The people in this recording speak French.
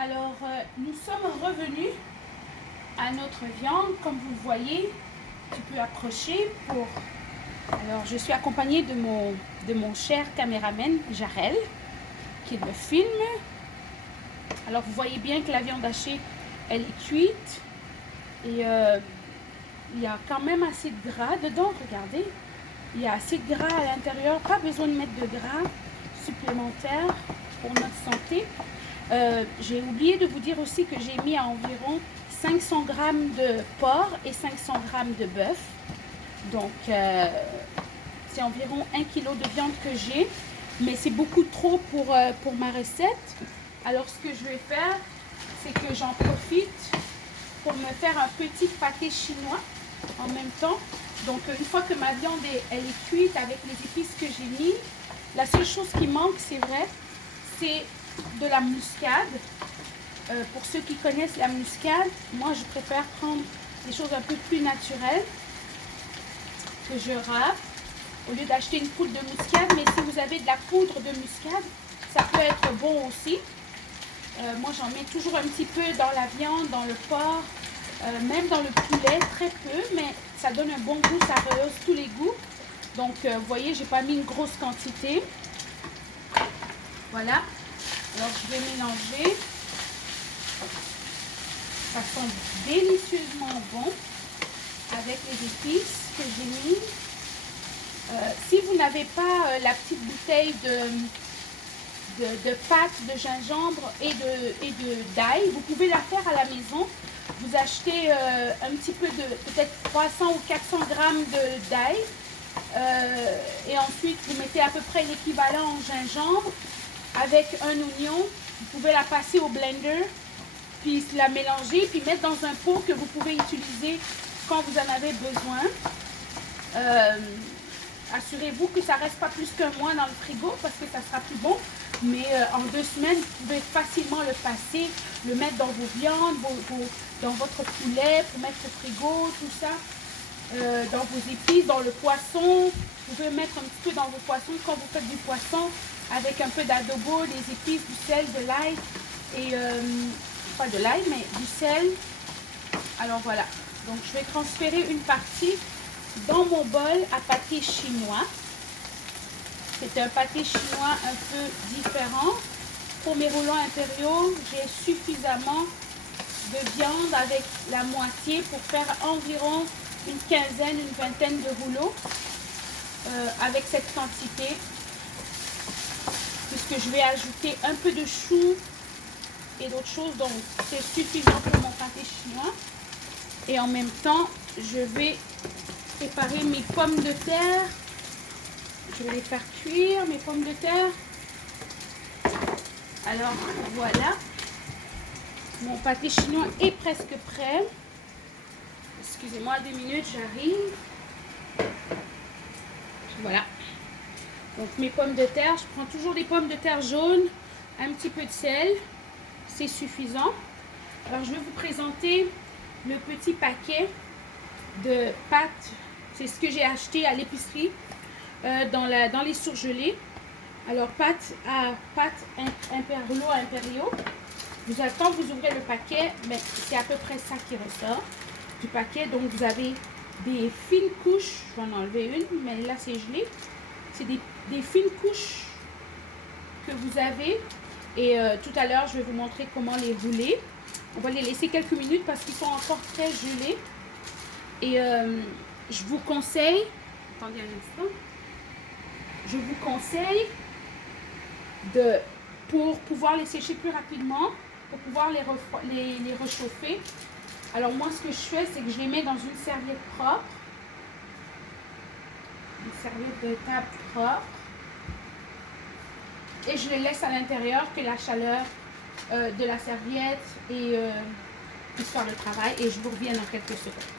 Alors, nous sommes revenus à notre viande. Comme vous le voyez, tu peux approcher pour... Alors, je suis accompagnée de mon cher caméraman, Jarel, qui me filme. Alors, vous voyez bien que la viande hachée, elle est cuite. Et il y a quand même assez de gras dedans, regardez. Il y a assez de gras à l'intérieur, pas besoin de mettre de gras supplémentaire pour notre santé. J'ai oublié de vous dire aussi que j'ai mis à environ 500 grammes de porc et 500 grammes de bœuf. Donc, c'est environ 1 kg de viande que j'ai, mais c'est beaucoup trop pour ma recette. Alors, ce que je vais faire, c'est que j'en profite pour me faire un petit pâté chinois en même temps. Donc, une fois que ma viande elle est cuite avec les épices que j'ai mis, la seule chose qui manque, c'est vrai, c'est de la muscade. Pour ceux qui connaissent la muscade, moi, je préfère prendre des choses un peu plus naturelles que je râpe au lieu d'acheter une poudre de muscade. Mais si vous avez de la poudre de muscade, ça peut être bon aussi. Moi, j'en mets toujours un petit peu dans la viande, dans le porc, même dans le poulet, très peu, mais ça donne un bon goût, ça rehausse tous les goûts. Donc, vous voyez, j'ai pas mis une grosse quantité. Voilà. Alors, je vais mélanger. Ça sent délicieusement bon avec les épices que j'ai mis. Si vous n'avez pas la petite bouteille de pâte de gingembre et d'ail, vous pouvez la faire à la maison. Vous achetez un petit peu de peut-être 300 ou 400 grammes d'ail et ensuite vous mettez à peu près l'équivalent en gingembre avec un oignon. Vous pouvez la passer au blender, puis la mélanger, puis mettre dans un pot que vous pouvez utiliser quand vous en avez besoin. Assurez-vous que ça ne reste pas plus qu'un mois dans le frigo parce que ça sera plus bon. Mais en 2 semaines, vous pouvez facilement le passer, le mettre dans vos viandes, dans votre poulet, pour mettre au frigo, tout ça. Dans vos épices, dans le poisson. Vous pouvez mettre un petit peu dans vos poissons quand vous faites du poisson avec un peu d'adobo, des épices, du sel, de l'ail et pas de l'ail mais du sel. Alors voilà, donc je vais transférer une partie dans mon bol à pâté chinois. C'est un pâté chinois un peu différent. Pour mes roulons impériaux, j'ai suffisamment de viande avec la moitié pour faire environ une quinzaine, une vingtaine de rouleaux avec cette quantité. Puisque je vais ajouter un peu de chou et d'autres choses, donc c'est suffisant pour mon pâté chinois. Et en même temps, je vais préparer mes pommes de terre. Je vais les faire cuire, mes pommes de terre. Alors voilà, mon pâté chinois est presque prêt. Excusez-moi 2 minutes, j'arrive. Voilà. Donc mes pommes de terre, je prends toujours des pommes de terre jaunes, un petit peu de sel, c'est suffisant. Alors je vais vous présenter le petit paquet de pâtes. C'est ce que j'ai acheté à l'épicerie dans les surgelés. Alors pâtes impériaux. Quand vous ouvrez le paquet, c'est à peu près ça qui ressort du paquet. Donc vous avez des fines couches, je vais en enlever une, mais là c'est gelé. C'est des fines couches que vous avez. Et tout à l'heure, je vais vous montrer comment les rouler. On va les laisser quelques minutes parce qu'ils sont encore très gelés. Et je vous conseille, attendez un instant, je vous conseille pour pouvoir les sécher plus rapidement, pour pouvoir les réchauffer. Alors moi, ce que je fais, c'est que je les mets dans une serviette propre. Une serviette de table propre. Et je les laisse à l'intérieur, que la chaleur de la serviette puisse faire le travail. Et je vous reviens dans quelques secondes.